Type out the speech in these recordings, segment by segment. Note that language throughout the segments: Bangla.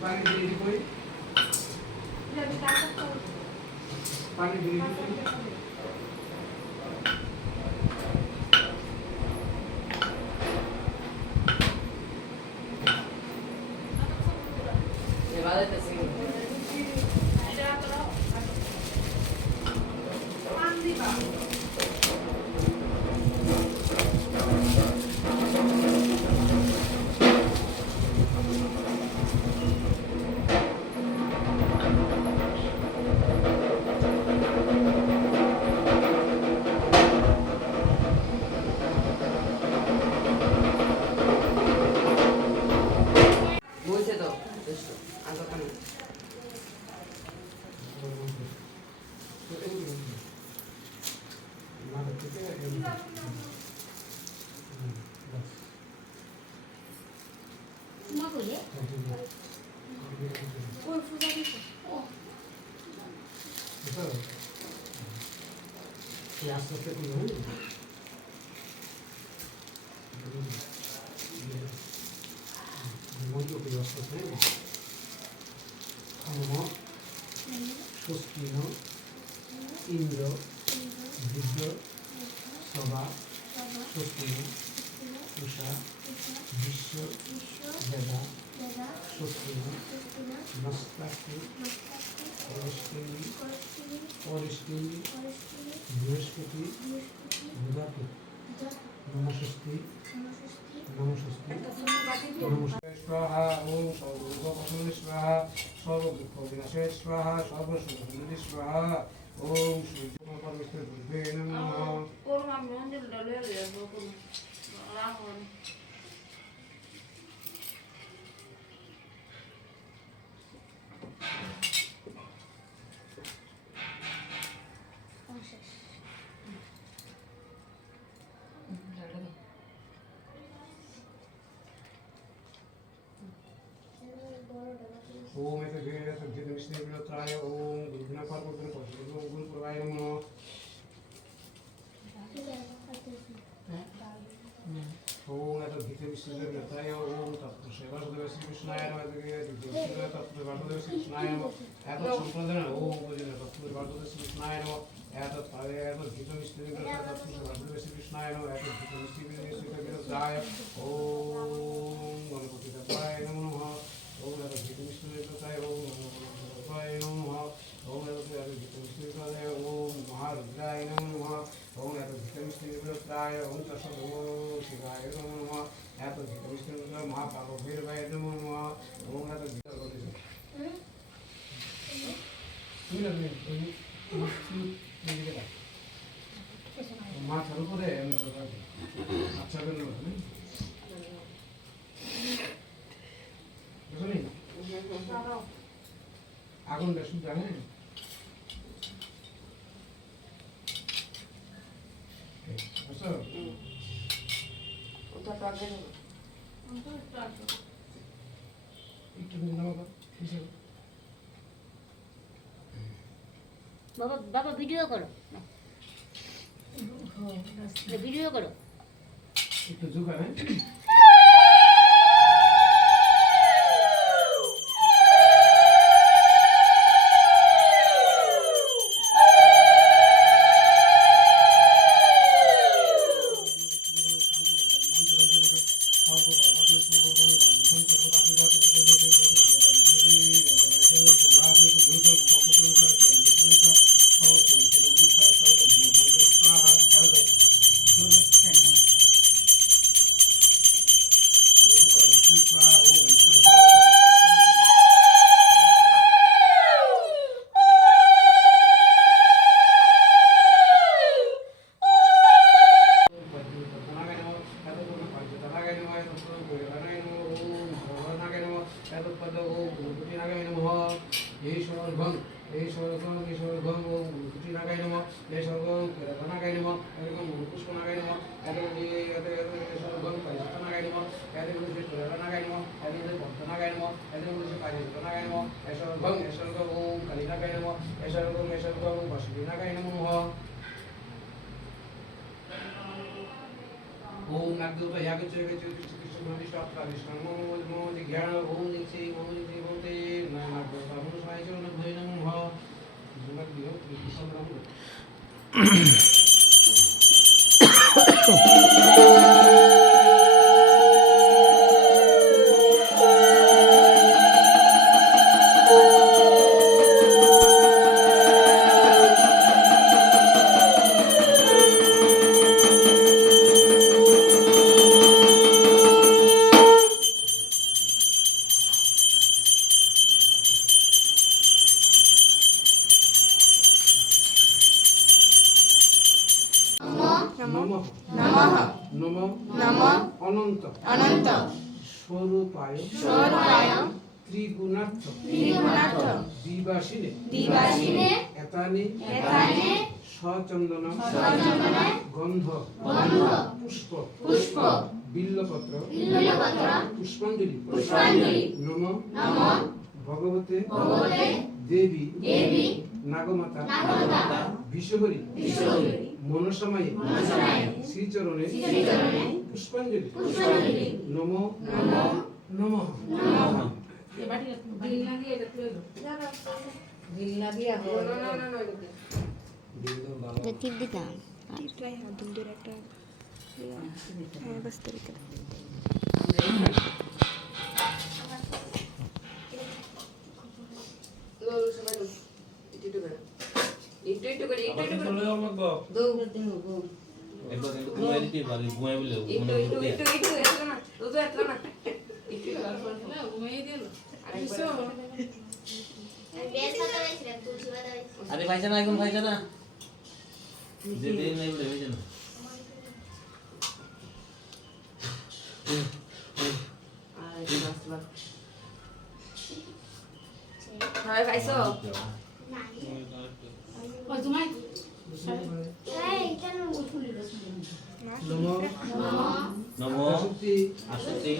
পানি দিয়ে দিই কই পানি দিয়ে দিই এবারে তো সিং বলছে তো আগে কানে আস্তে আস্তে মন্ত্র করি আস্তে আস্তে স্বস্তিন ইন্দ্র বৃদ্ধ সভা স্বস্তিন উষা বিশ্ব বেদা স্বস্তিন নস্তাস্তি পরিষ্কিনী বৃহস্পতি বুধাতি নমস্তি নমস্তি নমস্কার স্বাহা ওম সর্বদুঃখপশমনে স্বাহা সর্বদুঃখবিনাশায় স্বাহা সর্বসুখবিনাশায় স্বাহা ওম সূর্যপরমেশ্বর গুরুবে নমঃ ওর আমি মন্দির লয়ে লয়ে বকু রাহন ओम एत वेद संचित विष्णु विलोत्राय ओम गुरुना पार्वती पशुपति गुरु प्रवाय नमः ओम एत भीत विष्णु विलोत्राय ओम तत्व सेवा सदेव श्री कृष्णाय नमः एत विष्णु तत्व वासुदेव श्री कृष्णाय नमः एत संप्रदान ओम भजन तत्व वासुदेव श्री कृष्णाय नमः एत पावे एत भीत विष्णु विलोत्राय तत्व वासुदेव श्री कृष्णाय नमः एत भीत विष्णु विलोत्राय ओम गणपति तत्वाय नमः ओम एत भीत विष्णु विलोत्राय ओम गणपति नमः ओम एत भीत विष्णु विलोत्राय ओम महारुद्राय नमः ओम एत भीत विष्णु विलोत्राय ओम तत्सत् ओम शिवाय नमः एत भीत विष्णु विलोत्राय महापापभैरवाय नमः ओम एत भीत মাথার উপরে আচ্ছা করে বুঝলি আগুনটা শুধু জানেন বুঝছো ওটা তো আগে একটু নামাবো কিসে বাবা বাবা ভিডিও করো ভিডিও করো একটু ঝুঁকাবেন ओम नागदेवता यागच यागच कृष्ण कृष्ण स्टाप का विष्णु ओम ज्ञान ओम श्री ओम श्री ओम ते আমরা দিও কৃষ্ণ নাম নমঃ নমঃ নমঃ নমঃ অনন্ত অনন্ত স্বরূপায় স্বরূপায় ত্রিগুণার্থ ত্রিগুণার্থ দিবাসিনে দিবাসিনে এতানি এতানে সচন্দন সচন্দন গন্ধ গন্ধ পুষ্প পুষ্প বিল্লপত্র বিল্লপত্র পুষ্পাঞ্জলি পুষ্পাঞ্জলি নমঃ নমঃ ভগবতে ভগবতে দেবী দেবী নাগমাতা নাগমাতা বিশ্বহরি বিশ্বহরি মনসামায়ে মনসামায়ে শ্রীচরণে শ্রীচরণে পুষ্পাঞ্জলি পুষ্পাঞ্জলি নমঃ নমঃ নমঃ নমঃ টিপ দিতাম একটু একটু করে একটু একটু করে একবার কিন্তু ঘুমাই দিতে পারি ঘুমাই বলে একটু একটু একটু একটু এত না তো এত না একটু আরে ভাইছা না এখন ভাইছা না যে দিন নাই বলে ভাইছা না হয় পাইছো নমঃ নমো শক্তি আশুতি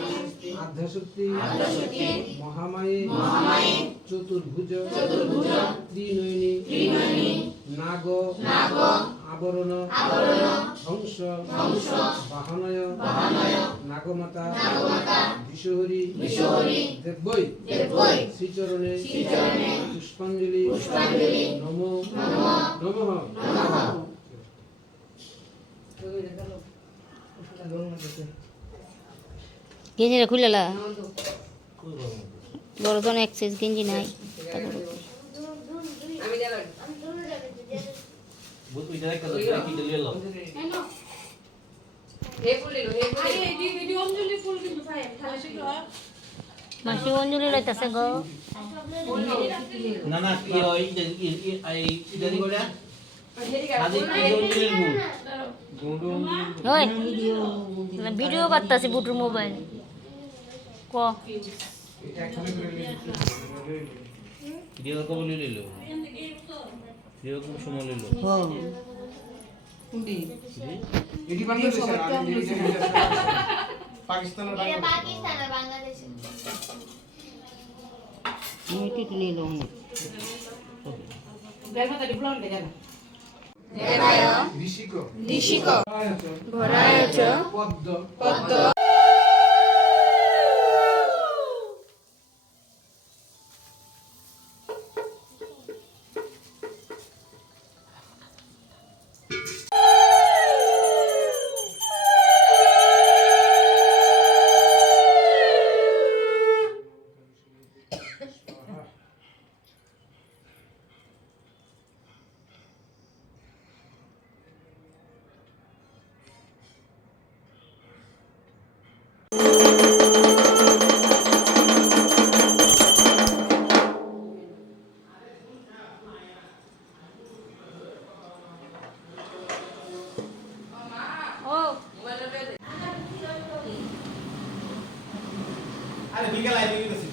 আধ্যাশক্তি আদ্যাশক্তি মহামায়ে মহামায়ে চতুর্ভুজ চতুর্ভুজ ত্রিনয়নী ত্রিনয়নী নাগ নাগ আবরণ আবরণ হংস হংস বাহনয় বাহনয় নাগমাতা নাগমাতা বিশ্বহরি বিশ্বহরি দেবৈ দেবৈ শ্রীচরণে শ্রীচরণে পুষ্পাঞ্জলি পুষ্পাঞ্জলি নমো নমঃ নমঃ নমঃ গেঞ্জিটা খুলে লা কই গো বড় জন এক্সেস গেঞ্জি নাই আমি দিলাম বুত ওইটা একটা কি দিলে লো হে ফুল দিলো হে ফুল মাসি অঞ্জলি লইতাছে গো না না কি হয় এই ইদারি করে আজ কি জঙ্গলের গুণ ওই ভিডিও করতেছি বুটুর মোবাইল ক এটা এখানে করে ভিডিও কল লইলো ভিডিও কোন সময় লইলো এটি বাংলাদেশ আর আমি পাকিস্তান আর বাংলাদেশ দেবায় ঋষিক ঋষিক আয়ত ভরায় চ পদ্ম পদ্ম আরে বিকেল আইবি গেছি